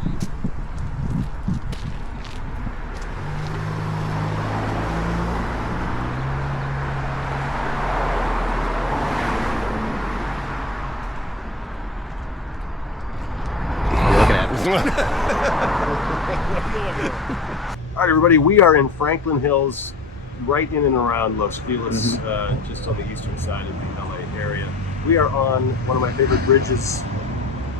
All right, everybody, we are in Franklin Hills, right in and around Los Feliz, just on the eastern side of the LA area. We are on one of my favorite bridges,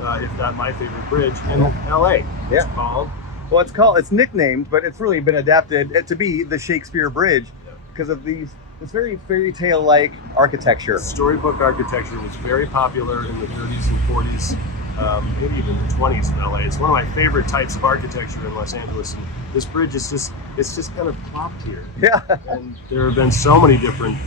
if not my favorite bridge, in LA. It's called... Well, it's nicknamed, but it's really been adapted to be the Shakespeare Bridge because of this very fairy tale-like architecture. Storybook architecture was very popular in the 30s and 40s. Maybe even the 20s in LA. It's one of my favorite types of architecture in Los Angeles, and this bridge is just kind of plopped here. Yeah. And there have been so many different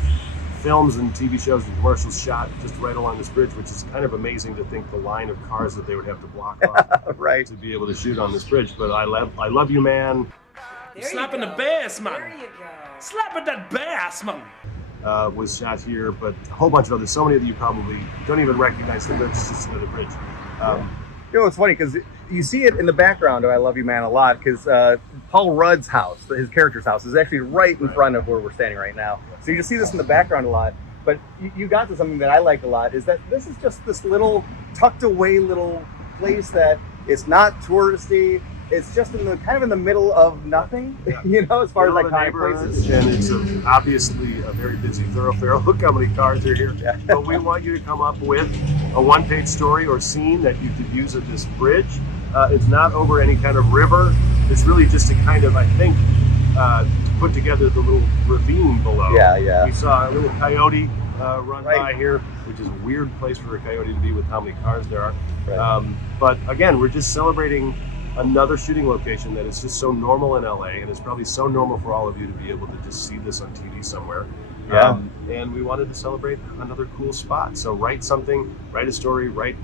films and TV shows and commercials shot just right along this bridge, which is kind of amazing to think the line of cars that they would have to block off right. to be able to shoot on this bridge. But I love you, man. Slapping the bass, man. There you go. Slapping that bass, man. Was shot here, but a whole bunch of others. So many that you probably don't even recognize the bridge. It's just another bridge. You know, it's funny because you see it in the background of I Love You Man a lot because Paul Rudd's house, his character's house, is actually right in front of where we're standing right now. So you just see this in the background a lot. But you got to something that I like a lot is that this is just this little tucked away little place that it's not touristy. It's just kind of in the middle of nothing, you know, as far as like kind of places. And it's obviously a very busy thoroughfare. Look how many cars are here. Yeah. But we want you to come up with a one-page story or scene that you could use at this bridge. It's not over any kind of river. It's really just to kind of, I think, put together the little ravine below. Yeah. We saw a little coyote run by here, which is a weird place for a coyote to be with how many cars there are. Right. But again, we're just celebrating another shooting location that is just so normal in LA, and it's probably so normal for all of you to be able to just see this on TV somewhere. Yeah. And we wanted to celebrate another cool spot. So write something, write a story, write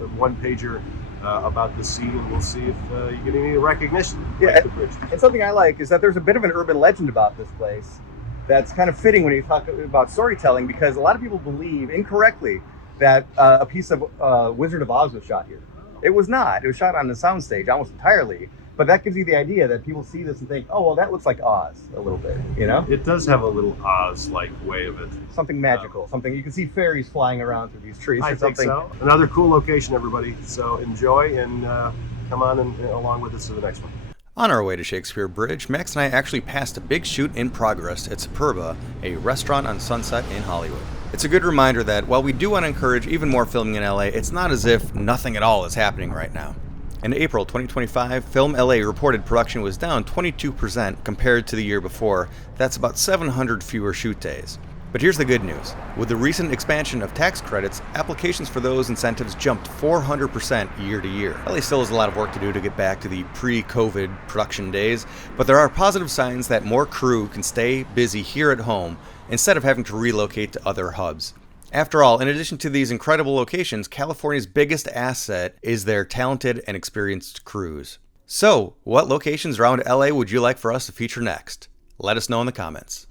a one-pager about the scene, and we'll see if you get any recognition. Yeah, like the bridge. and something I like is that there's a bit of an urban legend about this place that's kind of fitting when you talk about storytelling, because a lot of people believe incorrectly that a piece of Wizard of Oz was shot here. It was not. It was shot on the soundstage almost entirely. But that gives you the idea that people see this and think, oh, well, that looks like Oz a little bit, you know? It does have a little Oz-like way of it. Something magical. Something you can see fairies flying around through these trees. I or think something. so. Another cool location, everybody. So enjoy and come on and along with us to the next one. On our way to Shakespeare Bridge, Max and I actually passed a big shoot in progress at Superba, a restaurant on Sunset in Hollywood. It's a good reminder that while we do want to encourage even more filming in LA, it's not as if nothing at all is happening right now. In April 2025, Film LA reported production was down 22% compared to the year before. That's about 700 fewer shoot days. But here's the good news. With the recent expansion of tax credits, applications for those incentives jumped 400% year to year. LA still has a lot of work to do to get back to the pre-COVID production days, but there are positive signs that more crew can stay busy here at home instead of having to relocate to other hubs. After all, in addition to these incredible locations, California's biggest asset is their talented and experienced crews. So, what locations around LA would you like for us to feature next? Let us know in the comments.